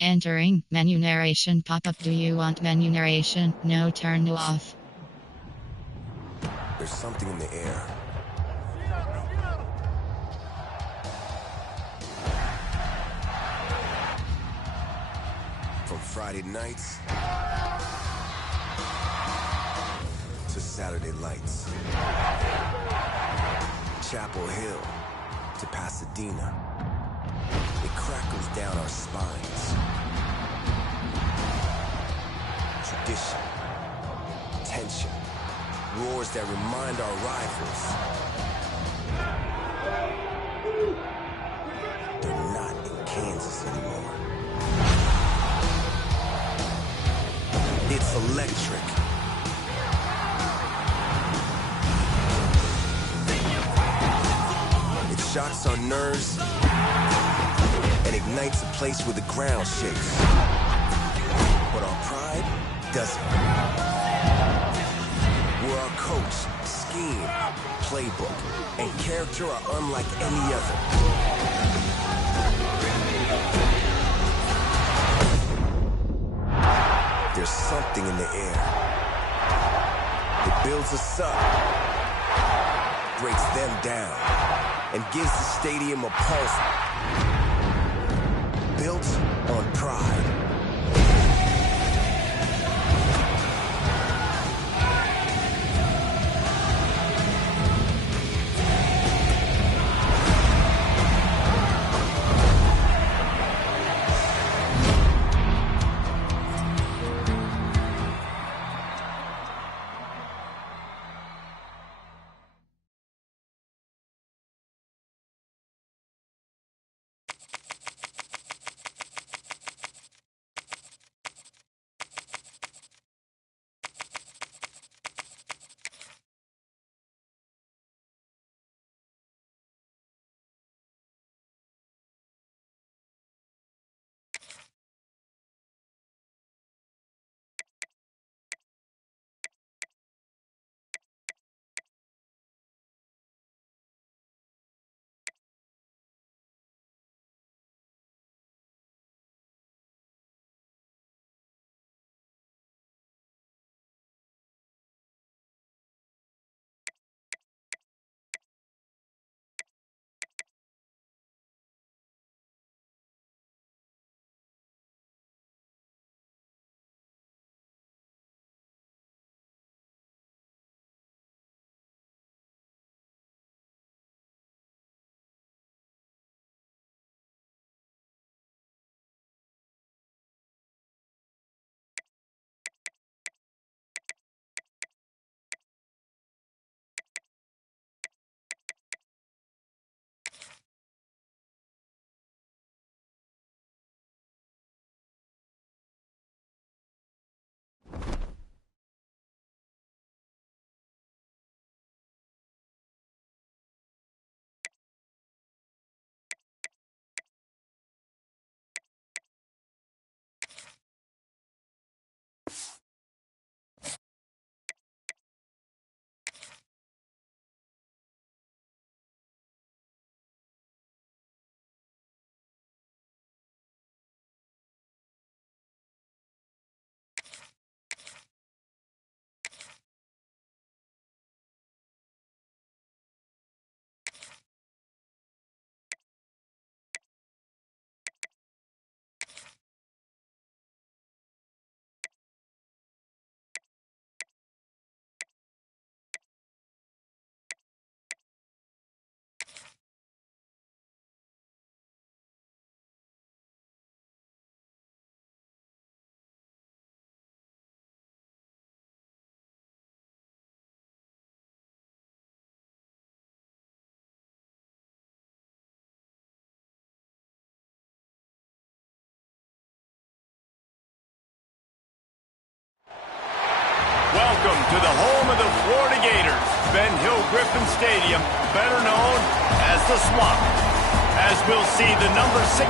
Entering menu narration pop-up. Do you want menu narration? No, turn off. There's something in the air. From Friday nights to Saturday lights. Chapel Hill to Pasadena. It crackles down our spines. Tradition, tension, roars that remind our rivals they're not in Kansas anymore. It's electric. It shocks our nerves and ignites a place where the ground shakes. But our pride doesn't. Where our coach, scheme, playbook, and character are unlike any other. There's something in the air. It builds us up, breaks them down, and gives the stadium a pulse built on pride. Welcome to the home of the Florida Gators, Ben Hill Griffin Stadium, better known as the Swamp. As we'll see the number 16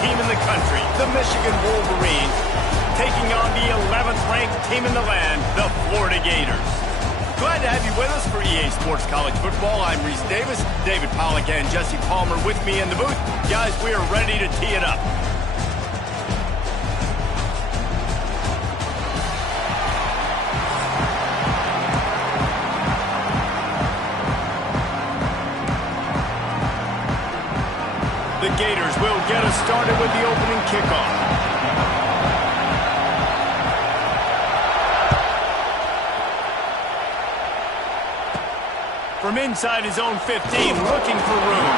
team in the country, the Michigan Wolverines, taking on the 11th ranked team in the land, the Florida Gators. Glad to have you with us for EA Sports College Football. I'm Reese Davis, David Pollack and Jesse Palmer with me in the booth. Guys, we are ready to tee it up. the Gators will get us started with the opening kickoff. From inside his own 15, looking for room.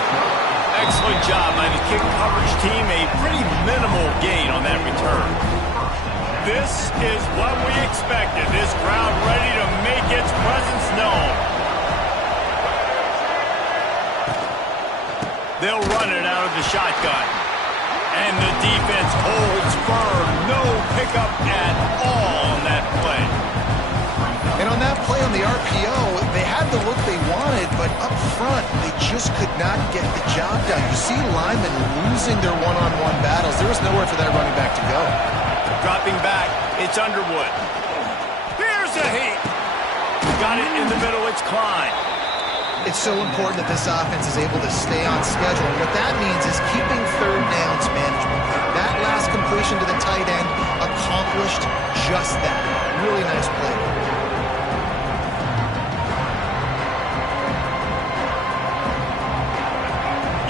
Excellent job by the kick coverage team. A pretty minimal gain on that return. This is what we expected. This crowd ready to make its presence known. They'll run it out of the shotgun. And the defense holds firm. No pickup at all on that play. And on that play on the RPO, they had the look they wanted, but up front, they just could not get the job done. You see linemen losing their one-on-one battles. There was nowhere for that running back to go. Dropping back, it's Underwood. Here's a heat. Got it in the middle, it's Klein. It's so important that this offense is able to stay on schedule. And what that means is keeping third downs management. That last completion to the tight end accomplished just that. Really nice play.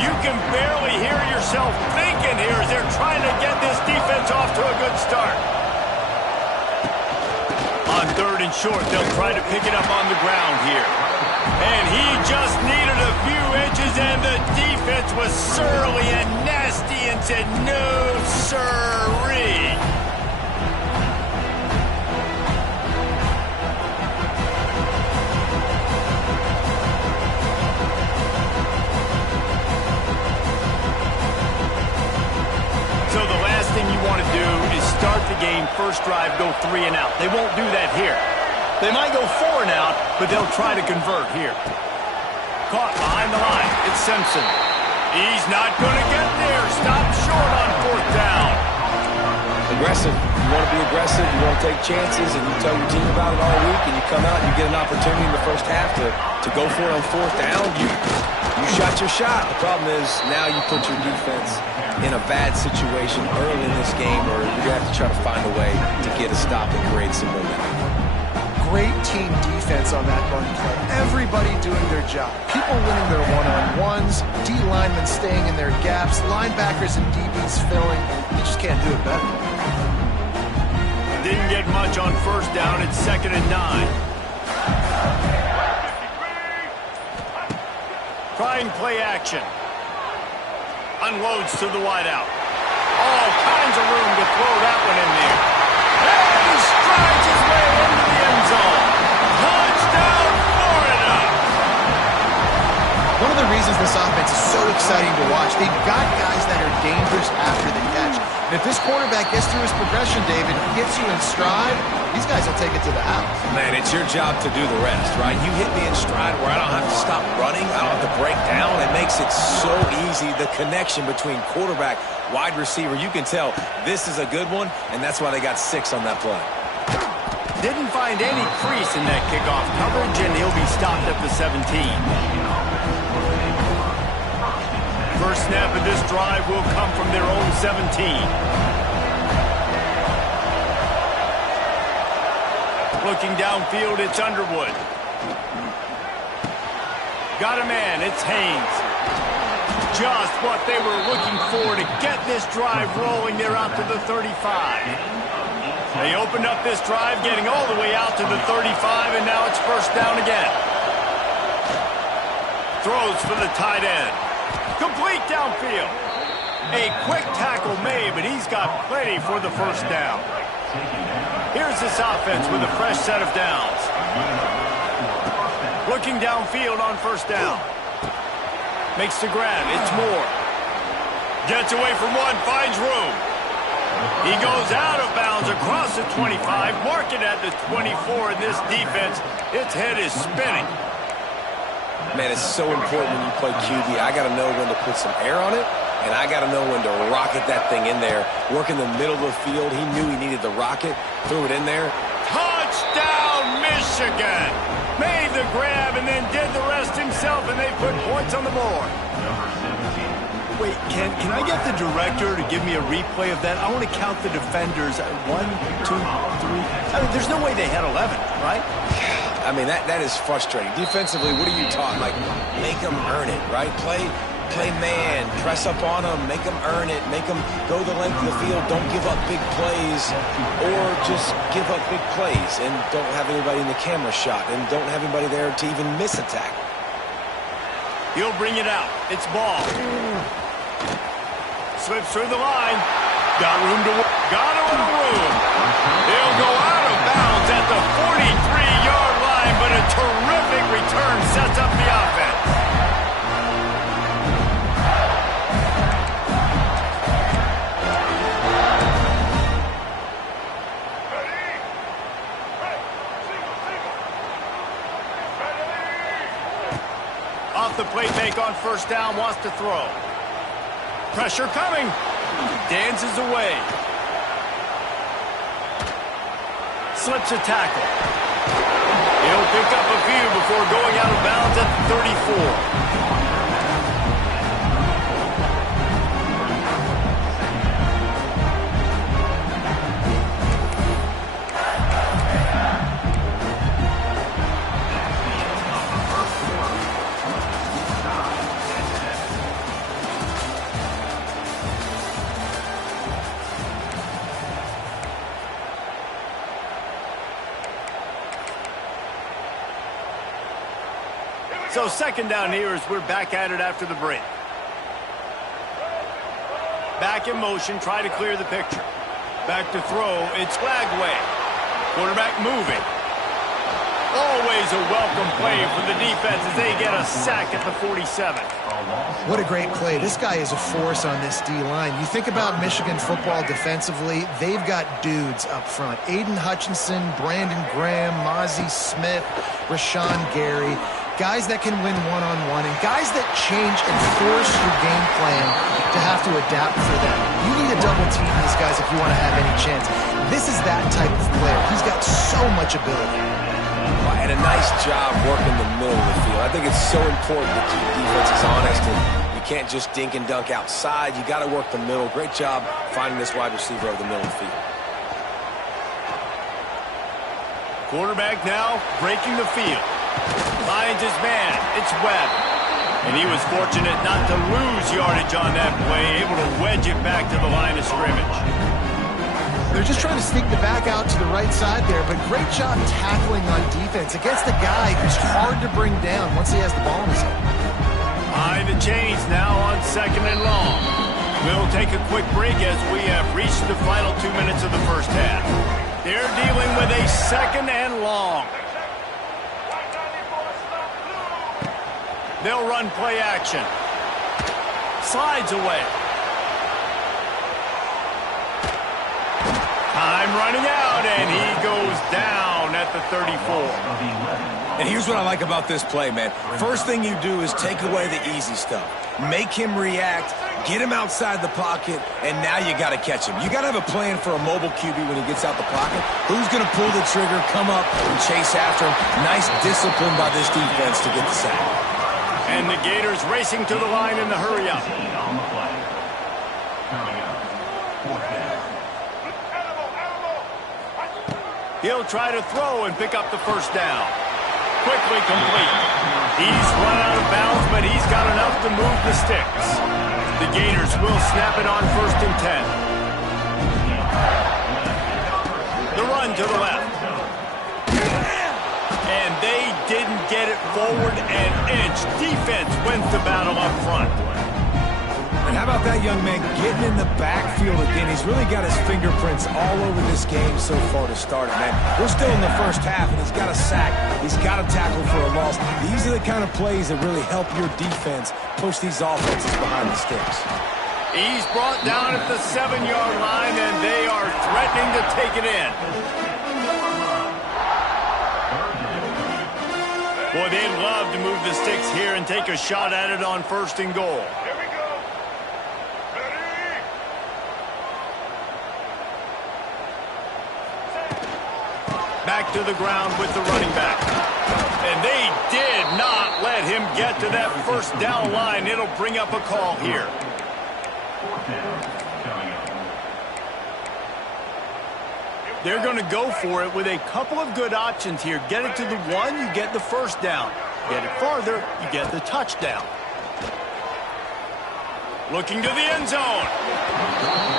You can barely hear yourself thinking here as they're trying to get this defense off to a good start. On third and short, they'll try to pick it up on the ground here. And he just needed a few inches, and the defense was surly and nasty and said, no, sirree. So the last thing you want to do is start the game, first drive, go 3 and out. They won't do that here. They might go 4 and out, but they'll try to convert here. Caught behind the line. It's Simpson. He's not going to get there. Stop short on 4th down. Aggressive. You want to be aggressive. You want to take chances, and you tell your team about it all week, and you come out and you get an opportunity in the first half to go for it on 4th down. You shot your shot. The problem is now you put your defense in a bad situation early in this game, or you have to try to find a way to get a stop and create some momentum. Great team defense on that run play. Everybody doing their job. People winning their one-on-ones, D linemen staying in their gaps, linebackers and DBs filling. You just can't do it better. Didn't get much on 1st down. It's 2nd and 9. Trying play action. Unloads to the wideout. All kinds of room to throw that one in there. And he strides his way into the end zone. Touchdown, Florida! One of the reasons this offense is so exciting to watch, they've got guys that are dangerous after the catch. And if this quarterback gets through his progression, David, gets you in stride, these guys will take it to the house. Man, it's your job to do the rest, right? You hit me in stride where I don't have to stop running. I don't have to break down. It makes it so easy, the connection between quarterback, wide receiver. You can tell this is a good one, and that's why they got 6 on that play. Didn't find any crease in that kickoff coverage, and he'll be stopped at the 17. First snap of this drive will come from their own 17. Looking downfield, it's Underwood. Got a man, it's Haynes. Just what they were looking for to get this drive rolling. They're out to the 35. They opened up this drive, getting all the way out to the 35, and now it's 1st down again. Throws for the tight end. Complete downfield. A quick tackle made, but he's got plenty for the 1st down. Here's this offense with a fresh set of downs. Looking downfield on 1st down. Makes the grab. It's Moore. Gets away from one, finds room. He goes out of bounds across the 25, marking at the 24 in this defense. Its head is spinning. Man, it's so important when you play QB. I got to know when to put some air on it, and I got to know when to rocket that thing in there. Work in the middle of the field. He knew he needed the rocket, threw it in there. Touchdown, Michigan! Made the grab and then did the rest himself, and they put points on the board. Wait, can I get the director to give me a replay of that? I want to count the defenders. 1, 2, 3. I mean, there's no way they had 11, right? I mean, that is frustrating. Defensively, what are you taught? Like, make them earn it, right? play man, press up on them, make them earn it, make them go the length of the field, don't give up big plays, or just give up big plays and don't have anybody in the camera shot and don't have anybody there to even miss a tackle. He'll bring it out. It's ball. Slips through the line. Got room to work. Got a little room. He'll go out of bounds at the 43-yard line, but a terrific return sets up the offense. Off the play fake on first down, wants to throw. Pressure coming. Dances away. Slips a tackle. He'll pick up a few before going out of bounds at the 34. So second down here as we're back at it after the break. Back in motion, try to clear the picture. Back to throw, it's Flagway. Quarterback moving. Always a welcome play for the defense as they get a sack at the 47. What a great play. This guy is a force on this D-line. You think about Michigan football defensively, they've got dudes up front. Aiden Hutchinson, Brandon Graham, Mozzie Smith, Rashawn Gary. Guys that can win one-on-one and guys that change and force your game plan to have to adapt for them. You need to double team these guys if you want to have any chance. This is that type of player. He's got so much ability. And a nice job working the middle of the field. I think it's so important to keep defenses honest, and you can't just dink and dunk outside. You got to work the middle. Great job finding this wide receiver over the middle of the field. Quarterback now breaking the field. Finds his man. It's Webb. And he was fortunate not to lose yardage on that play, able to wedge it back to the line of scrimmage. They're just trying to sneak the back out to the right side there, but great job tackling on defense against a guy who's hard to bring down once he has the ball in his hand. Behind the chains now on second and long. We'll take a quick break as we have reached the final 2 minutes of the first half. They're dealing with a second and long. They'll run play action. Slides away. Time running out, and he goes down at the 34. And here's what I like about this play, man. First thing you do is take away the easy stuff. Make him react, get him outside the pocket, and now you got to catch him. You got to have a plan for a mobile QB when he gets out the pocket. Who's going to pull the trigger, come up, and chase after him? Nice discipline by this defense to get the sack. And the Gators racing to the line in the hurry-up. He'll try to throw and pick up the first down. Quickly complete. He's run out of bounds, but he's got enough to move the sticks. The Gators will snap it on first and 10. The run to the left. And they didn't get it forward an inch. Defense wins the battle up front. And how about that young man getting in the backfield again? He's really got his fingerprints all over this game so far to start it, man. We're still in the first half, and he's got a sack. He's got a tackle for a loss. These are the kind of plays that really help your defense push these offenses behind the sticks. He's brought down at the 7-yard line, and they are threatening to take it in. Boy, they'd love to move the sticks here and take a shot at it on first and goal. Here we go. Ready? Back to the ground with the running back. And they did not let him get to that first down line. It'll bring up a call here. They're going to go for it with a couple of good options here. Get it to the 1, you get the first down. Get it farther, you get the touchdown. Looking to the end zone.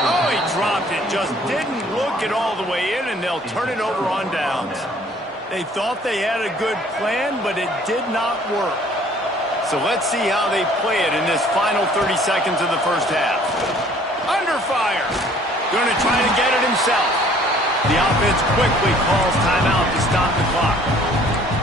Oh, he dropped it. Just didn't look it all the way in, and they'll turn it over on downs. They thought they had a good plan, but it did not work. So let's see how they play it in this final 30 seconds of the first half. Under fire. Going to try to get it himself. The offense quickly calls timeout to stop the clock.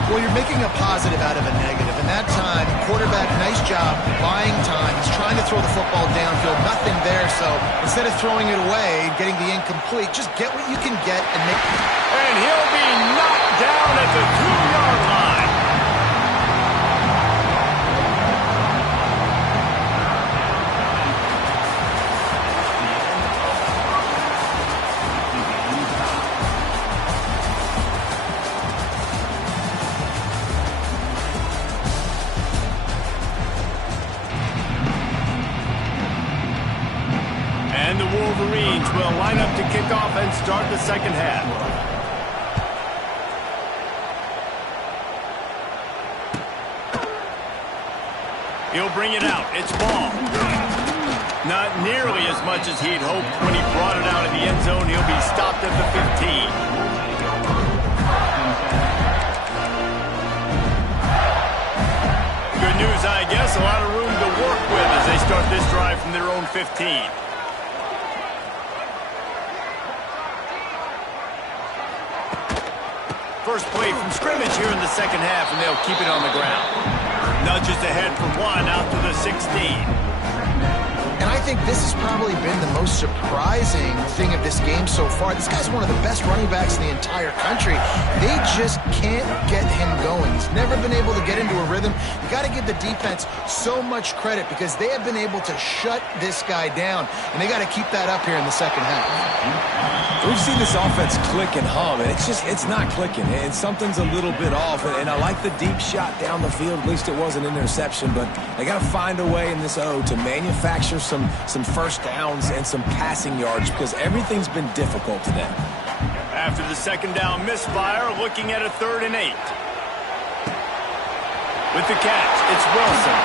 Well, you're making a positive out of a negative. And that time, quarterback, nice job buying time. He's trying to throw the football downfield. Nothing there. So instead of throwing it away, getting the incomplete, just get what you can get and make. And he'll be knocked down at the 2-yard line. And the Wolverines will line up to kick off and start the second half. He'll bring it out. It's ball. Not nearly as much as he'd hoped when he brought it out of the end zone. He'll be stopped at the 15. Good news, I guess. A lot of room to work with as they start this drive from their own 15. First play from scrimmage here in the second half, and they'll keep it on the ground. Nudges ahead for one out to the 16. And I think this has probably been the most surprising thing of this game so far. This guy's one of the best running backs in the entire country. They just can't get him going. He's never been able to get into a rhythm. You got to give the defense so much credit because they have been able to shut this guy down, and they got to keep that up here in the second half. We've seen this offense click and hum, and it's not clicking, and something's a little bit off. And I like the deep shot down the field. At least it wasn't an interception, but they got to find a way in this O to manufacture some first downs and some passing yards because everything's been difficult to them. After the second down misfire, looking at a 3rd and 8. With the catch, it's Wilson.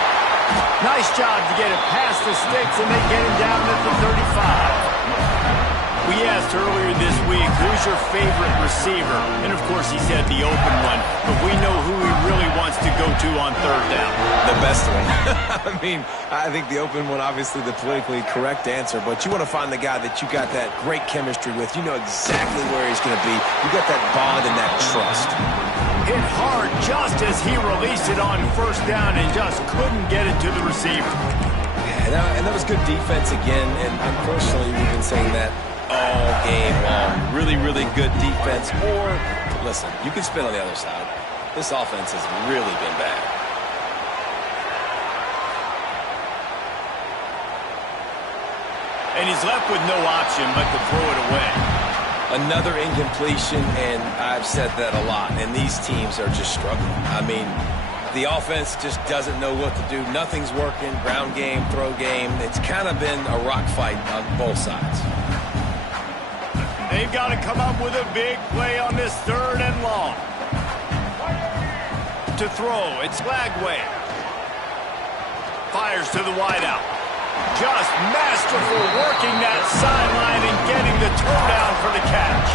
Nice job to get it past the sticks, and they get him down at the 35. We asked earlier this week, who's your favorite receiver? And, of course, he said the open one. But we know who he really wants to go to on 3rd down. The best one. I mean, I think the open one, obviously the politically correct answer. But you want to find the guy that you got that great chemistry with. You know exactly where he's going to be. You got that bond and that trust. Hit hard just as he released it on 1st down and just couldn't get it to the receiver. Yeah, and that was good defense again. And unfortunately, we've been saying that all game long. Really, really good defense. Or, listen, you can spin on the other side. This offense has really been bad. And he's left with no option but to throw it away. Another incompletion, and I've said that a lot, and these teams are just struggling. I mean, the offense just doesn't know what to do. Nothing's working. Ground game, throw game. It's kind of been a rock fight on both sides. They've got to come up with a big play on this 3rd and long. To throw, it's Lagway. Fires to the wideout. Just masterful working that sideline and getting the throwdown for the catch.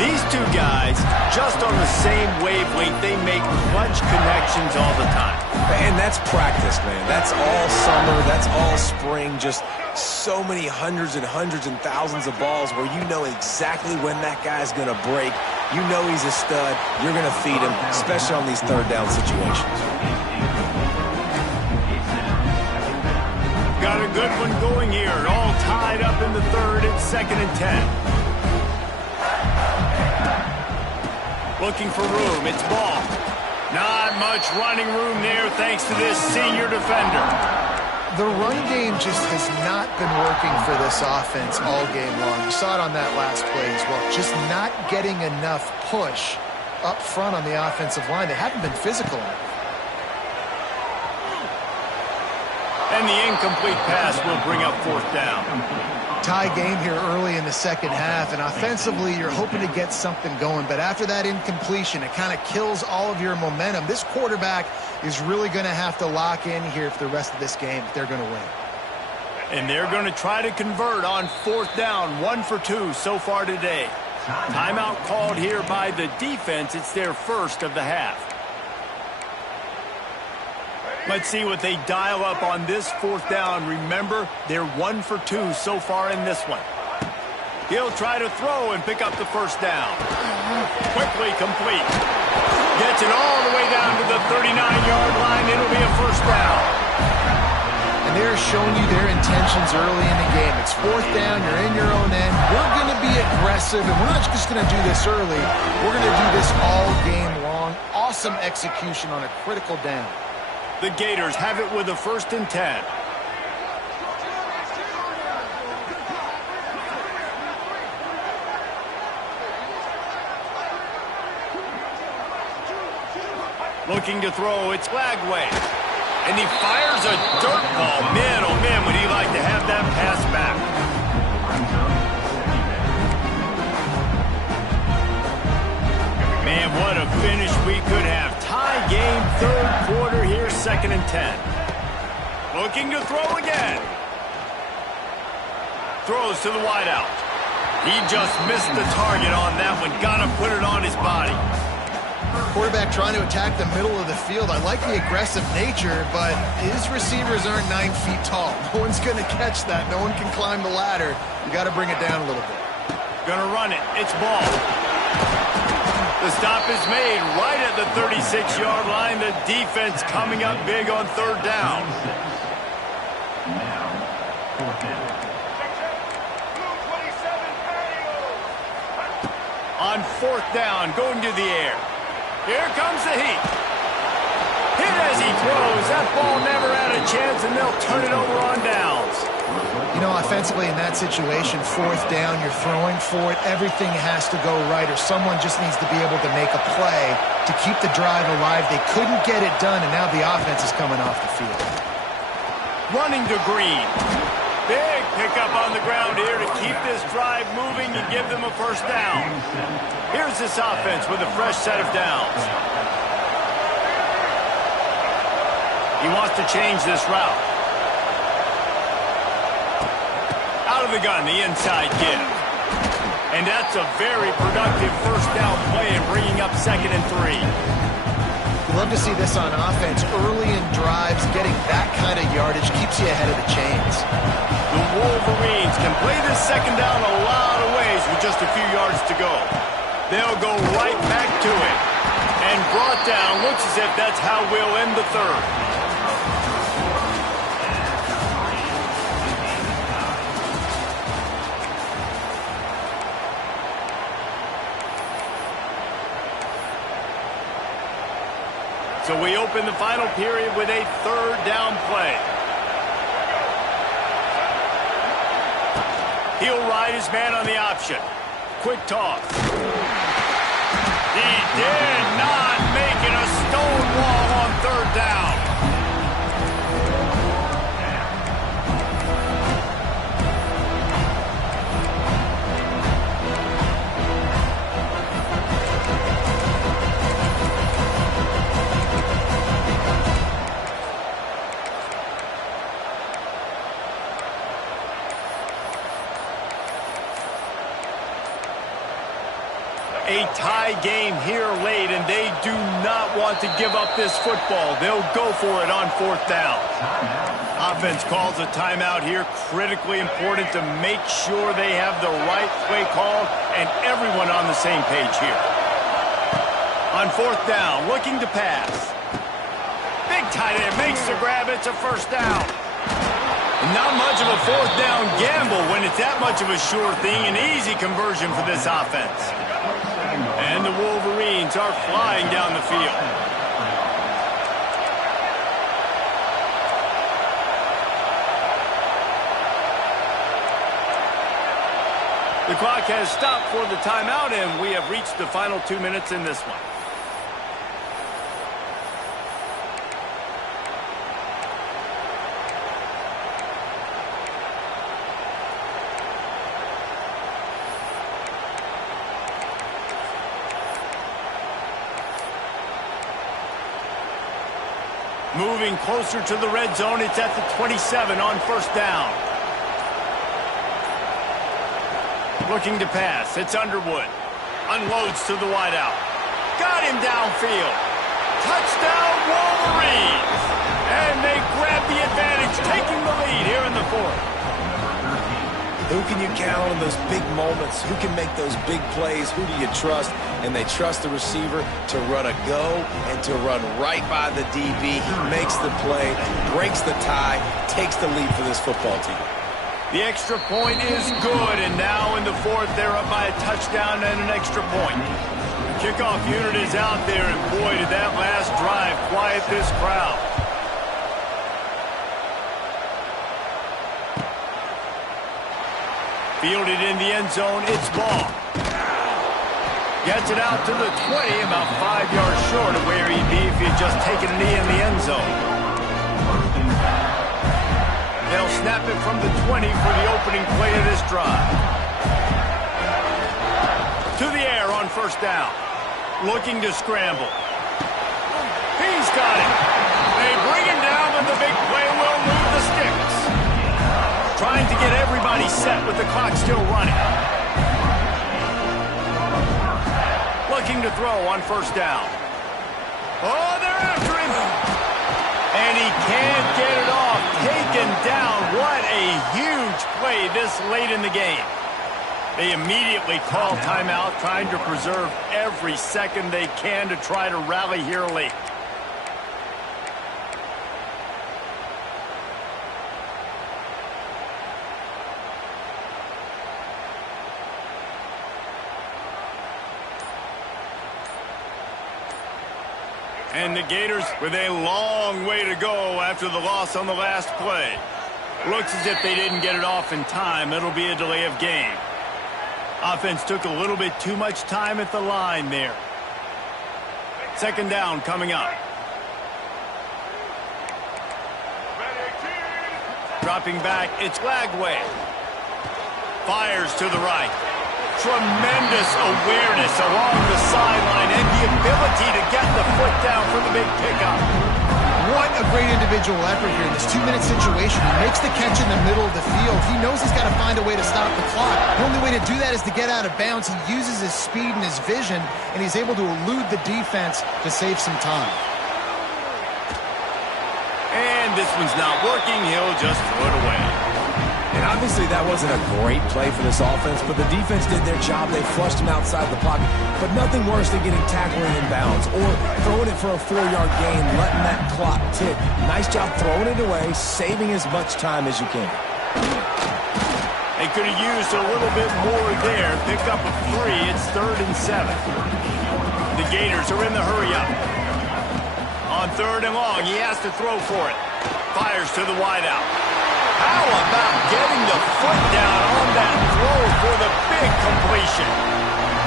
These two guys, just on the same wavelength, they make clutch connections all the time. And that's practice, man. That's all summer. That's all spring. Just so many hundreds and thousands of balls where you know exactly when that guy's going to break. You know he's a stud. You're going to feed him, especially on these 3rd down situations. Got a good one going here. All tied up in the 3rd. It's 2nd and 10. Looking for room. It's ball. Not much running room there thanks to this senior defender. The run game just has not been working for this offense all game long. You saw it on that last play as well. Just not getting enough push up front on the offensive line. They haven't been physical enough. And the incomplete pass will bring up 4th down. Tie game here early in the second half, and offensively you're hoping to get something going, but after that incompletion it kind of kills all of your momentum. This quarterback is really going to have to lock in here for the rest of this game if they're going to win. And they're going to try to convert on 4th down, 1 for 2 so far today. Timeout called here by the defense. It's their first of the half. Let's see what they dial up on this 4th down. Remember, they're 1 for 2 so far in this one. He'll try to throw and pick up the first down. Quickly complete. Gets it all the way down to the 39-yard line. It'll be a first down. And they're showing you their intentions early in the game. It's 4th down. You're in your own end. We're going to be aggressive, and we're not just going to do this early. We're going to do this all game long. Awesome execution on a critical down. The Gators have it with a 1st and 10. Looking to throw, it's Lagway. And he fires a dirt ball. Man, oh man, would he like to have that pass back. Man, what a finish we could have. Tie game, 3rd quarter here, 2nd and 10. Looking to throw again. Throws to the wideout. He just missed the target on that one. Got to put it on his body. Quarterback trying to attack the middle of the field. I like the aggressive nature, but his receivers aren't 9 feet tall. No one's going to catch that. No one can climb the ladder. You got to bring it down a little bit. Gonna run it. It's ball. The stop is made right at the 36-yard line. The defense coming up big on 3rd down. On 4th down, going to the air. Here comes the heat. Hit as he throws. That ball never had a chance, and they'll turn it over on downs. You know, offensively in that situation, 4th down, you're throwing for it. Everything has to go right, or someone just needs to be able to make a play to keep the drive alive. They couldn't get it done, and now the offense is coming off the field. Running to Green. Big pickup on the ground here to keep this drive moving and give them a first down. Here's this offense with a fresh set of downs. He wants to change this route. Out of the gun, the inside give. And that's a very productive first down play and bringing up 2nd and 3. You love to see this on offense. Early in drives, getting that kind of yardage keeps you ahead of the chains. The Wolverines can play this 2nd down a lot of ways with just a few yards to go. They'll go right back to it. And brought down. Looks as if that's how we'll end the 3rd. So we open the final period with a 3rd down play. He'll ride his man on the option. Quick toss. He did not make it. A stone wall on 3rd down. A tie game here late, and they do not want to give up this football. They'll go for it on 4th down. Offense calls a timeout here. Critically important to make sure they have the right play call and everyone on the same page here. On 4th down, looking to pass. Big tight end makes the grab. It's a first down. Not much of a 4th down gamble when it's that much of a sure thing. An easy conversion for this offense. And the Wolverines are flying down the field. The clock has stopped for the timeout, and we have reached the final 2 minutes in this one. Moving closer to the red zone, it's at the 27 on first down. Looking to pass. It's Underwood. Unloads to the wideout. Got him downfield. Touchdown, Wolverines! And they grab the advantage, taking the lead here in the fourth. Who can you count on in those big moments? Who can make those big plays? Who do you trust? And they trust the receiver to run a go and to run right by the DB. He makes the play, breaks the tie, takes the lead for this football team. The extra point is good, and now in the fourth, they're up by a touchdown and an extra point. The kickoff unit is out there, and boy, did that last drive quiet this crowd. Fielded in the end zone, it's ball. Gets it out to the 20, about 5 yards short of where he'd be if he had just taken a knee in the end zone. They'll snap it from the 20 for the opening play of this drive. To the air on first down. Looking to scramble. He's got it. They bring him down, and the big play will move the sticks. Trying to get everybody set with the clock still running. Looking to throw on first down. Oh, they're after him. And he can't get it off. Taken down. What a huge play this late in the game. They immediately call timeout, trying to preserve every second they can to try to rally here late. And the Gators with a long way to go after the loss on the last play. Looks as if they didn't get it off in time. It'll be a delay of game. Offense took a little bit too much time at the line there. Second down coming up. Dropping back, it's Lagway. Fires to the right. Tremendous awareness along the sideline and the ability to get the foot down for the big pickup. What a great individual effort here in this 2-minute situation. He makes the catch in the middle of the field. He knows he's got to find a way to stop the clock. The only way to do that is to get out of bounds. He uses his speed and his vision, and he's able to elude the defense to save some time. And this one's not working. He'll just throw it away. And obviously that wasn't a great play for this offense, but the defense did their job. They flushed him outside the pocket. But nothing worse than getting tackled in bounds or throwing it for a 4-yard gain, letting that clock tick. Nice job throwing it away, saving as much time as you can. They could have used a little bit more there. Pick up a 3. It's 3rd and 7. The Gators are in the hurry-up. On 3rd and long, he has to throw for it. Fires to the wideout. How about getting the foot down on that throw for the big completion?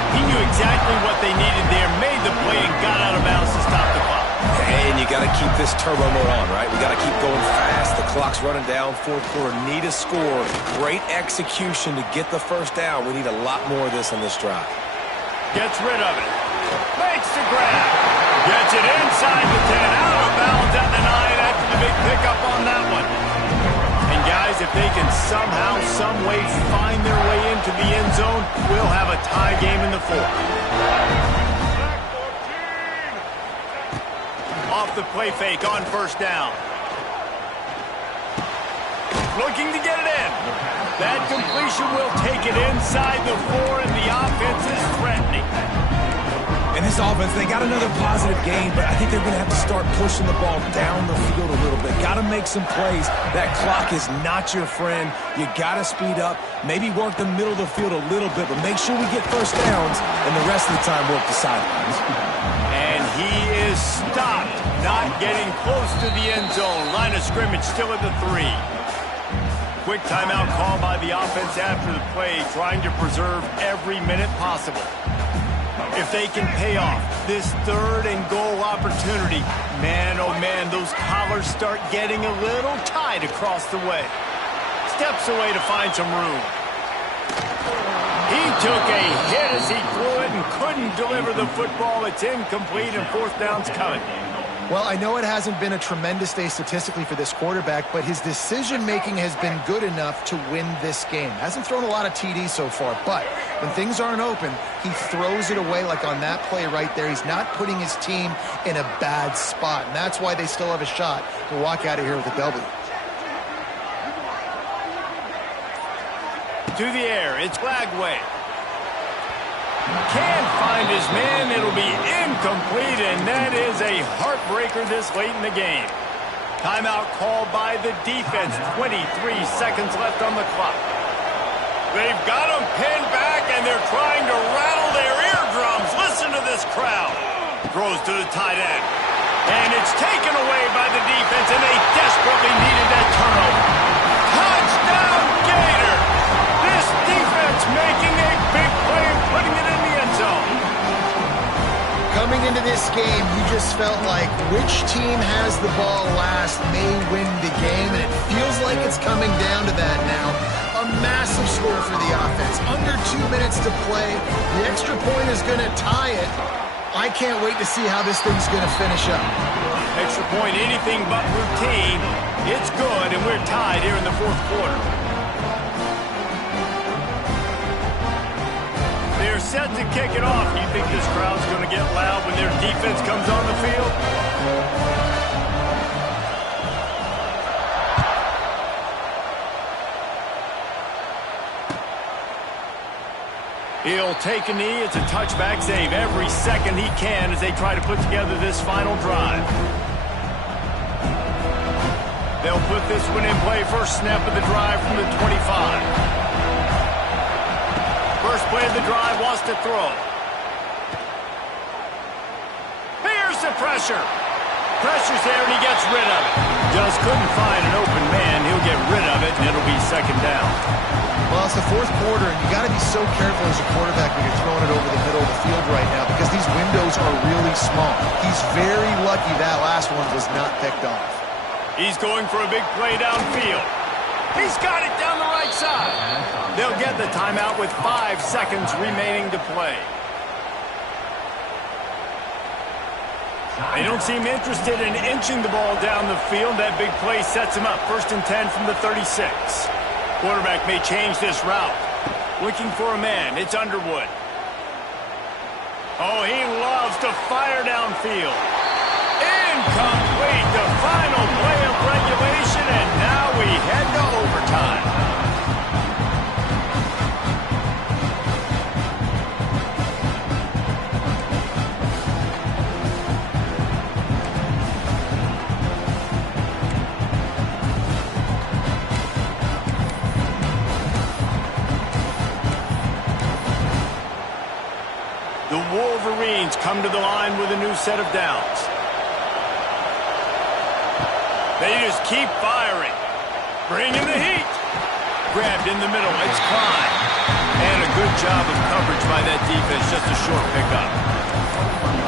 He knew exactly what they needed there, made the play, and got out of bounds to stop the clock. And you got to keep this turbo mode on, right? We got to keep going fast. The clock's running down. Fourth quarter, need a score. Great execution to get the first down. We need a lot more of this on this drive. Gets rid of it. Makes the grab. Gets it inside the 10. Out of bounds at the 9 after the big pickup on that one. And guys, if they can somehow, some way find their way into the end zone, we'll have a tie game in the fourth. Off the play fake on first down. Looking to get it in. That completion will take it inside the 4, and the offense is threatening. And this offense, they got another positive gain, but I think they're going to have to start pushing the ball down the field a little bit. Got to make some plays. That clock is not your friend. You got to speed up, maybe work the middle of the field a little bit, but make sure we get first downs, and the rest of the time work the sidelines. And he is stopped, not getting close to the end zone. Line of scrimmage still at the 3. Quick timeout call by the offense after the play, trying to preserve every minute possible. If they can pay off this 3rd and goal opportunity, man, oh man, those collars start getting a little tight across the way. Steps away to find some room. He took a hit as he threw it and couldn't deliver the football. It's incomplete, and 4th down's coming. Well, I know it hasn't been a tremendous day statistically for this quarterback, but his decision-making has been good enough to win this game. Hasn't thrown a lot of TDs so far, but when things aren't open, he throws it away like on that play right there. He's not putting his team in a bad spot, and that's why they still have a shot to walk out of here with a W. To the air, it's Flagway. Can't find his man. It'll be incomplete, and that is a heartbreaker this late in the game. Timeout called by the defense. 23 seconds left on the clock. They've got him pinned back, and they're trying to rattle their eardrums. Listen to this crowd. Throws to the tight end. And it's taken away by the defense, and they desperately needed that turnover. Touchdown, Gator! This defense making a big play and putting it in the end zone. Coming into this game, you just felt like which team has the ball last may win the game, and it feels like it's coming down to that now. A massive score for the offense. Under 2 minutes to play. The extra point is going to tie it. I can't wait to see how this thing's going to finish up. Extra point, anything but routine. It's good, and we're tied here in the fourth quarter. They're set to kick it off. Do you think this crowd's going to get loud when their defense comes on the field? He'll take a knee. It's a touchback save every second he can as they try to put together this final drive. They'll put this one in play. First snap of the drive from the 25. First play of the drive, wants to throw. Here's the pressure. Pressure's there, and he gets rid of it. Just couldn't find an open man. He'll get rid of it, and it'll be second down. Well, it's the fourth quarter, and you got to be so careful as a quarterback when you're throwing it over the middle of the field right now because these windows are really small. He's very lucky that last one was not picked off. He's going for a big play downfield. He's got it down the right side. They'll get the timeout with 5 seconds remaining to play. They don't seem interested in inching the ball down the field. That big play sets him up. 1st and 10 from the 36. Quarterback may change this route. Looking for a man. It's Underwood. Oh, he loves to fire downfield. Incomplete. The final play of regulation, and now we head to overtime. The Wolverines come to the line with a new set of downs. They just keep firing. Bring in the heat. Grabbed in the middle. It's Klein. And a good job of coverage by that defense. Just a short pickup.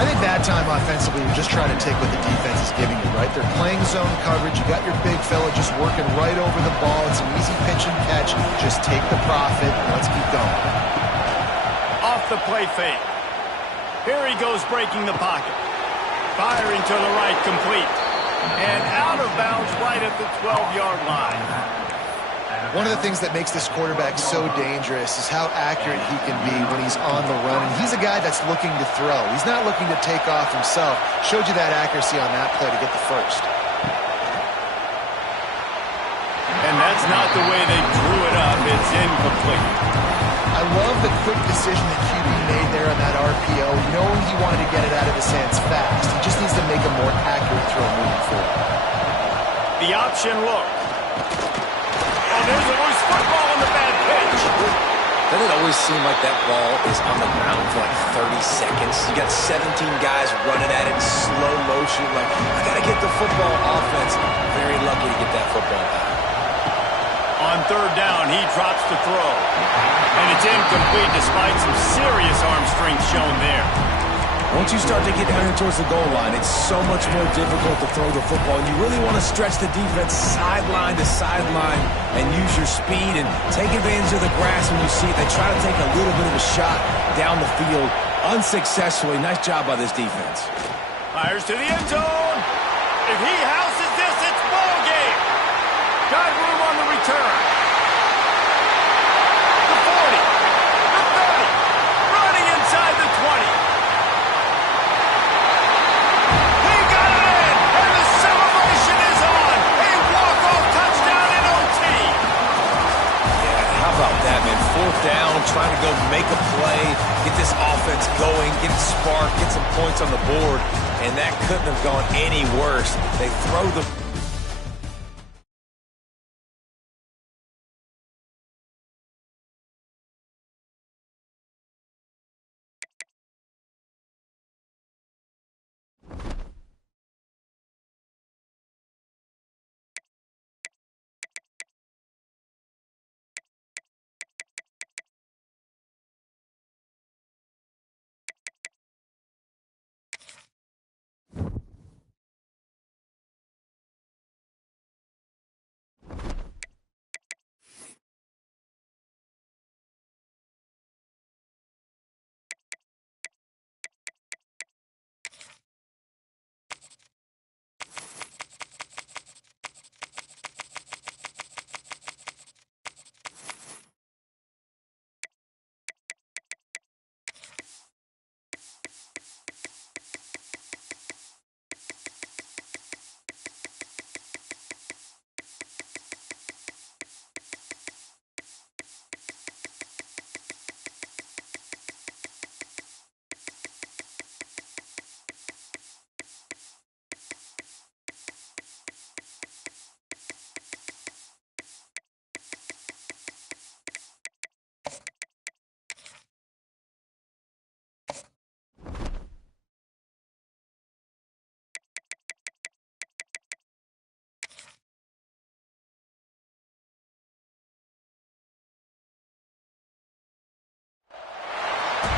I think that time offensively, you're just trying to take what the defense is giving you, right? They're playing zone coverage. You got your big fella just working right over the ball. It's an easy pitch and catch. Just take the profit. Let's keep going. Off the play fake. Here he goes breaking the pocket. Firing to the right, complete. And out of bounds right at the 12-yard line. One of the things that makes this quarterback so dangerous is how accurate he can be when he's on the run. And he's a guy that's looking to throw. He's not looking to take off himself. Showed you that accuracy on that play to get the first. And that's not the way they drew it up. It's incomplete. I love the quick decision that QB made there on that RPO, knowing he wanted to get it out of his hands fast. He just needs to make a more accurate throw moving forward. The option look. Oh, there's a loose football on the bad pitch. Doesn't it always seem like that ball is on the ground for like 30 seconds? You got 17 guys running at it in slow motion. Like, I got to get the football. Offense very lucky to get that football back. On third down, he drops to throw. And it's incomplete despite some serious arm strength shown there. Once you start to get down towards the goal line, it's so much more difficult to throw the football. And you really want to stretch the defense sideline to sideline and use your speed and take advantage of the grass when you see it. They try to take a little bit of a shot down the field unsuccessfully. Nice job by this defense. Fires to the end zone. If he houses this, it's ball game. Got room on the return. The 40, the 30, running inside the 20. He got it in, and the celebration is on. A walk-off touchdown in OT. How about that, man? Fourth down, trying to go make a play, get this offense going, get it sparked, get some points on the board, and that couldn't have gone any worse. They throw the...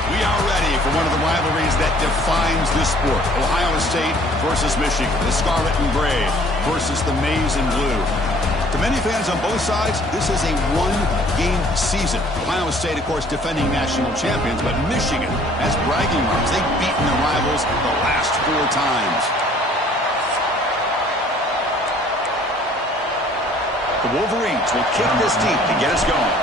We are ready for one of the rivalries that defines this sport. Ohio State versus Michigan. The scarlet and gray versus the maize and blue. To many fans on both sides, this is a one-game season. Ohio State, of course, defending national champions, but Michigan has bragging rights. They've beaten their rivals the last 4 times. The Wolverines will kick this deep to get us going.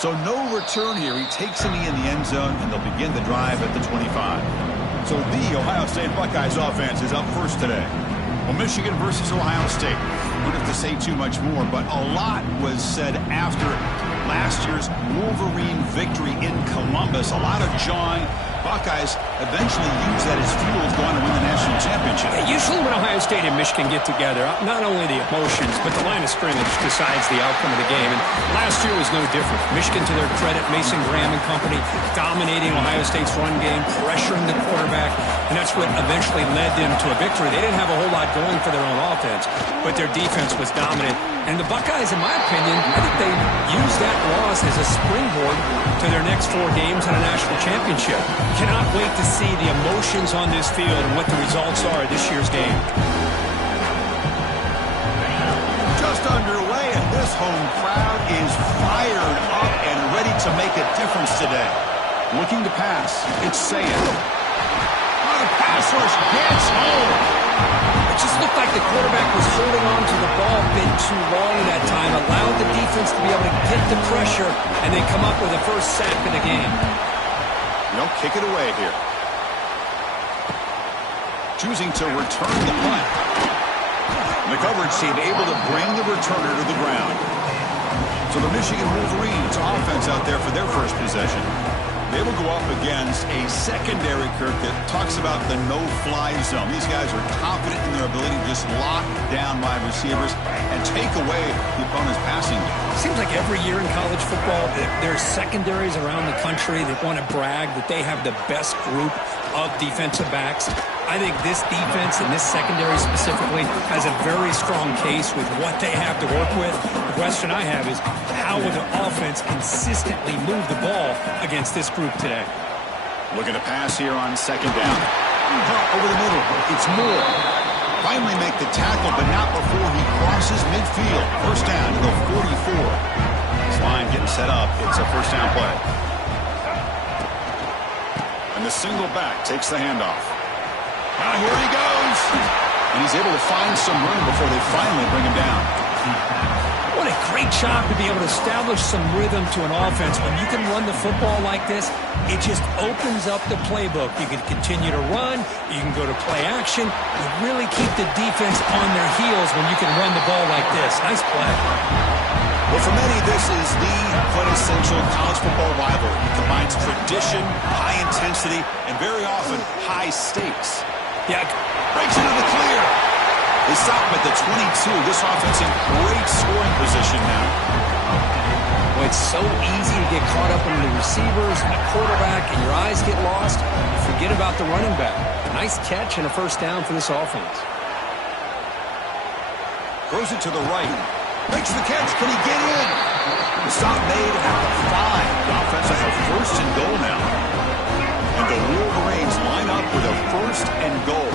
So no return here. He takes a knee in the end zone, and they'll begin the drive at the 25. So the Ohio State Buckeyes offense is up first today. Well, Michigan versus Ohio State. Don't have to say too much more, but a lot was said after last year's Wolverine victory in Columbus. A lot of jawing. Buckeyes eventually use that as fuel to go on to win the national championship. Usually when Ohio State and Michigan get together, not only the emotions, but the line of scrimmage decides the outcome of the game. And last year was no different. Michigan, to their credit, Mason Graham and company, dominating Ohio State's run game, pressuring the quarterback, and that's what eventually led them to a victory. They didn't have a whole lot going for their own offense, but their defense was dominant. And the Buckeyes, in my opinion, I think they used that loss as a springboard to their next 4 games in a national championship. Cannot wait to see the emotions on this field and what the results are of this year's game. Just underway, and this home crowd is fired up and ready to make a difference today. Looking to pass, it's Saying. Oh, the pass rush gets home. It just looked like the quarterback was holding on to the ball a bit too long that time, allowed the defense to be able to get the pressure, and then come up with the first sack of the game. They'll kick it away here. Choosing to return the punt. The coverage team able to bring the returner to the ground. So the Michigan Wolverines offense out there for their first possession. They will go up against a secondary, Kirk, that talks about the no-fly zone. These guys are confident in their ability to just lock down wide receivers and take away the opponent's passing game. Seems like every year in college football, there's secondaries around the country that want to brag that they have the best group of defensive backs. I think this defense and this secondary specifically has a very strong case with what they have to work with. The question I have is, how will the offense consistently move the ball against this group today? Looking to pass here on second down. Over the middle. It's Moore. Finally make the tackle, but not before he crosses midfield. First down to the 44. This line getting set up. It's a first down play. And the single back takes the handoff. Now here he goes. And he's able to find some room before they finally bring him down. What a great job to be able to establish some rhythm to an offense. When you can run the football like this, it just opens up the playbook. You can continue to run. You can go to play action. You really keep the defense on their heels when you can run the ball like this. Nice play. Well, for many, this is the quintessential college football rivalry. It combines tradition, high intensity, and very often high stakes. Yeah. Breaks into the clear. They stop him at the 22. This offense in great scoring position now. Well, it's so easy to get caught up in the receivers and the quarterback, and your eyes get lost. You forget about the running back. Nice catch and a first down for this offense. Throws it to the right. Makes the catch. Can he get in? The stop made at the 5. The offense has a first and goal now. And the Wolverines line up with a first and goal.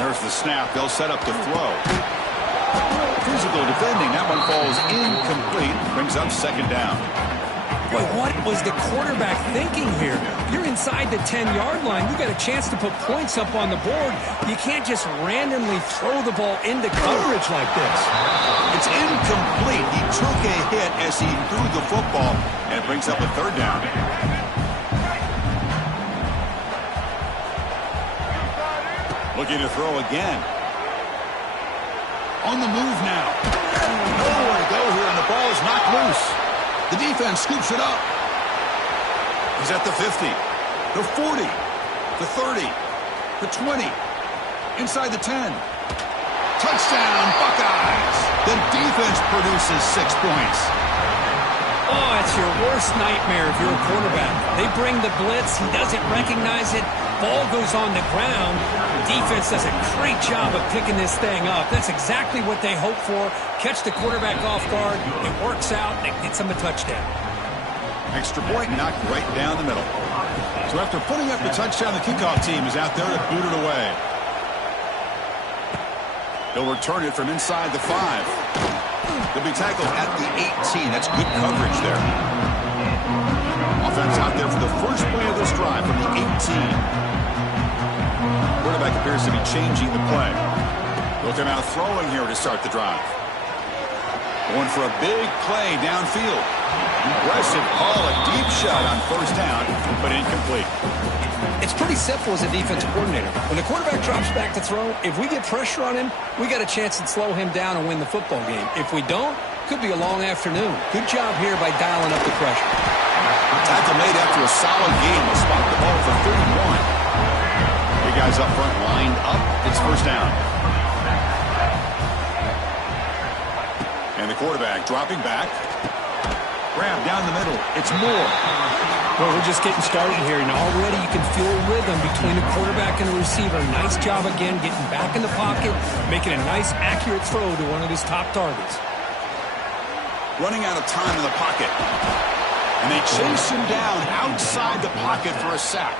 There's the snap. They'll set up the throw. Physical defending. That one falls incomplete. Brings up second down. Boy, what was the quarterback thinking here? You're inside the 10-yard line. You got a chance to put points up on the board. You can't just randomly throw the ball into coverage like this. It's incomplete. He took a hit as he threw the football, and it brings up a third down. Looking to throw again. On the move now. Nowhere to go here, and the ball is knocked loose. The defense scoops it up. He's at the 50, the 40, the 30, the 20, inside the 10. Touchdown, Buckeyes. The defense produces 6 points. Oh, it's your worst nightmare if you're a quarterback. They bring the blitz. He doesn't recognize it. Ball goes on the ground. The defense does a great job of picking this thing up. That's exactly what they hope for. Catch the quarterback off guard. It works out, and it gets them a touchdown. Extra point knocked right down the middle. So after putting up the touchdown, the kickoff team is out there to boot it away. They'll return it from inside the 5. They'll be tackled at the 18. That's good coverage there. Offense out there for the first play of this drive from the 18. Quarterback appears to be changing the play. They'll come out throwing here to start the drive. Going for a big play downfield. Impressive call, a deep shot on first down, but incomplete. It's pretty simple as a defensive coordinator. When the quarterback drops back to throw, if we get pressure on him, we got a chance to slow him down and win the football game. If we don't, could be a long afternoon. Good job here by dialing up the pressure. Tackle made after a solid game. Will spot the ball for 31. Big guys up front lined up. It's first down. And the quarterback dropping back. Grab down the middle. It's Moore. Well, we're just getting started here, and already you can feel a rhythm between the quarterback and the receiver. Nice job again getting back in the pocket, making a nice, accurate throw to one of his top targets. Running out of time in the pocket. And they chase him down outside the pocket for a sack.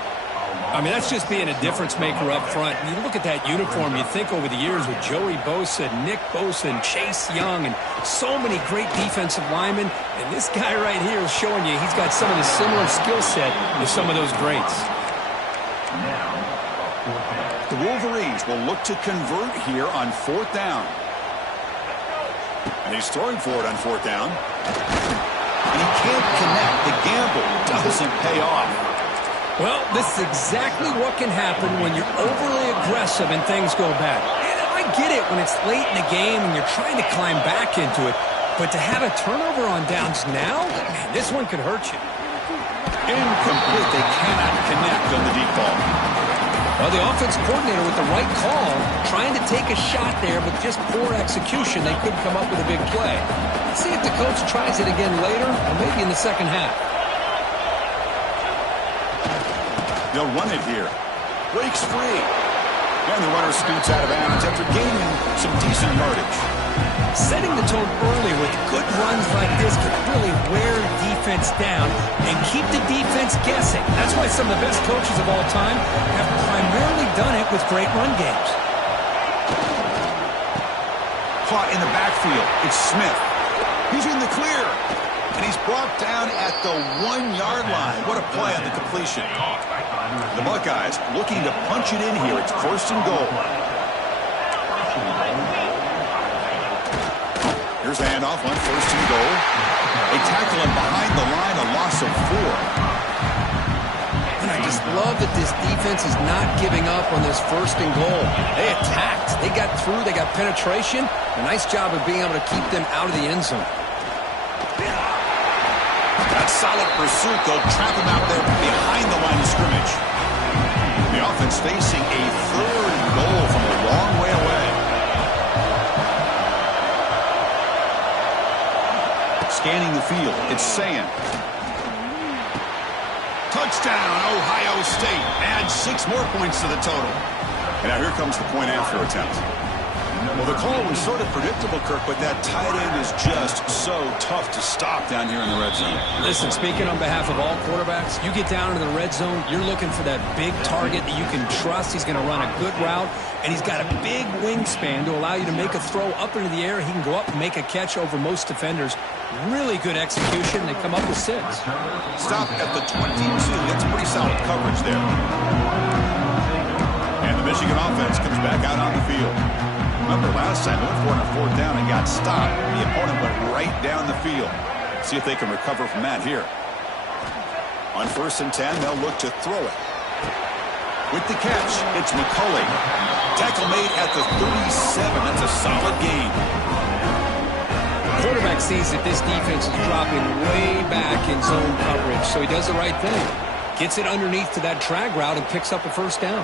I mean, that's just being a difference maker up front. And you look at that uniform, you think over the years with Joey Bosa, Nick Bosa, and Chase Young, and so many great defensive linemen. And this guy right here is showing you he's got some of the similar skill set to some of those greats. The Wolverines will look to convert here on fourth down. And he's throwing for it on fourth down. And he can't connect. The gamble doesn't pay off. Well, this is exactly what can happen when you're overly aggressive and things go bad. And I get it when it's late in the game and you're trying to climb back into it. But to have a turnover on downs now, man, this one could hurt you. Incomplete. They cannot connect on the deep ball. Well, the offense coordinator with the right call, trying to take a shot there, but just poor execution. They couldn't come up with a big play. Let's see if the coach tries it again later, or maybe in the second half. They'll run it here. Breaks free. And the runner scoots out of bounds after gaining some decent yardage. Setting the tone early with good runs like this can really wear defense down and keep the defense guessing. That's why some of the best coaches of all time have primarily done it with great run games. Caught in the backfield. It's Smith. He's in the clear. And he's brought down at the 1-yard line. What a play on the completion. The Buckeyes looking to punch it in here. It's first and goal. Here's a handoff on first and goal. They tackle him behind the line, a loss of 4. And I just love that this defense is not giving up on this first and goal. They attacked. They got through. They got penetration. A nice job of being able to keep them out of the end zone. That solid pursuit. They'll trap him out there behind the line of scrimmage. The offense facing a third and goal from a long way away. Scanning the field, it's Sayan. Touchdown, Ohio State. Adds 6 more points to the total. And now here comes the point after attempt. Well, the call was sort of predictable, Kirk, but that tight end is just so tough to stop down here in the red zone. Listen, speaking on behalf of all quarterbacks, you get down into the red zone, you're looking for that big target that you can trust. He's going to run a good route, and he's got a big wingspan to allow you to make a throw up into the air. He can go up and make a catch over most defenders. Really good execution. They come up with 6. Stop at the 22. That's pretty solid coverage there. And the Michigan offense comes back out on the field. Remember, last time they went for it on 4th down and got stopped. The opponent went right down the field. See if they can recover from that here. On 1st and 10, they'll look to throw it. With the catch, it's McCulley. Tackle made at the 37. That's a solid gain. The quarterback sees that this defense is dropping way back in zone coverage, so he does the right thing. Gets it underneath to that drag route and picks up a 1st down.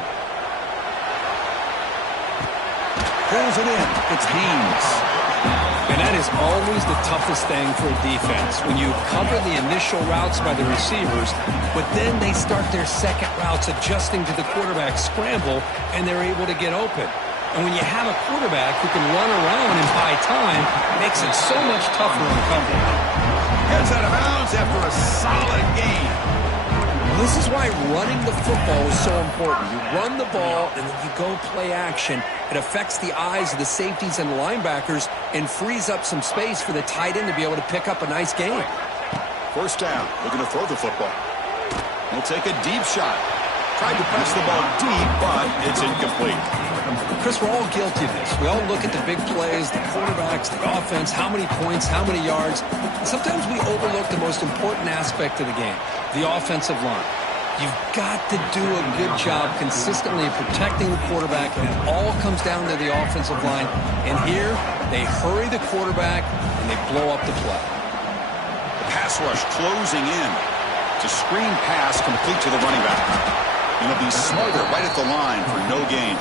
Pulls it in. It's Haynes. And that is always the toughest thing for a defense, when you cover the initial routes by the receivers, but then they start their second routes adjusting to the quarterback's scramble, and they're able to get open. And when you have a quarterback who can run around and buy time, it makes it so much tougher on coverage. Gets out of bounds after a solid gain. This is why running the football is so important. You run the ball, and then you go play action. It affects the eyes of the safeties and linebackers and frees up some space for the tight end to be able to pick up a nice gain. 1st down. Looking to throw the football. He'll take a deep shot. Tried to press the ball deep, but it's incomplete. Chris, we're all guilty of this. We all look at the big plays, the quarterbacks, the offense, how many points, how many yards. And sometimes we overlook the most important aspect of the game, the offensive line. You've got to do a good job consistently protecting the quarterback, and it all comes down to the offensive line. And here, they hurry the quarterback, and they blow up the play. The pass rush closing in. It's a screen pass complete to the running back. And he'll be smarter right at the line for no gain.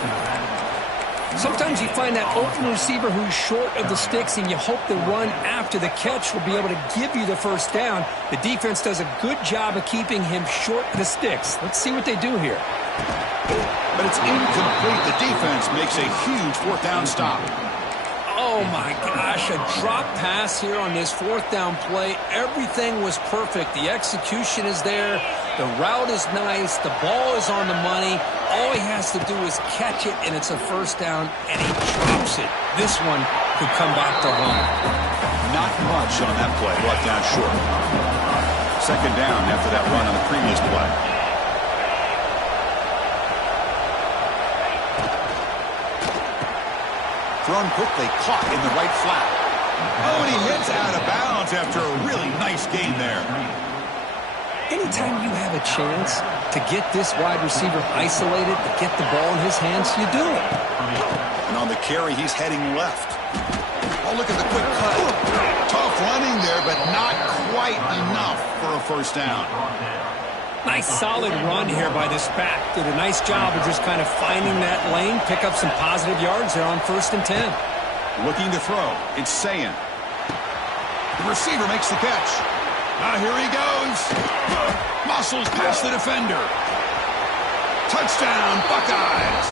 Sometimes you find that open receiver who's short of the sticks, and you hope the run after the catch will be able to give you the 1st down. The defense does a good job of keeping him short of the sticks. Let's see what they do here. But it's incomplete. The defense makes a huge 4th down stop. Oh, my gosh, a drop pass here on this 4th down play. Everything was perfect. The execution is there. The route is nice. The ball is on the money. All he has to do is catch it, and it's a 1st down, and he drops it. This one could come back to home. Not much on that play. Brought down short. 2nd down after that run on the previous play. Thrown quickly, caught in the right flat. Oh, and he hits out of bounds after a really nice gain there. Anytime you have a chance to get this wide receiver isolated, to get the ball in his hands, you do it. And on the carry, he's heading left. Oh, look at the quick cut. Tough running there, but not quite enough for a 1st down. Nice solid run here by this back. Did a nice job of just kind of finding that lane, pick up some positive yards there on 1st and 10. Looking to throw. It's Sayan. The receiver makes the catch. Now here he goes. Muscles past the defender. Touchdown, Buckeyes.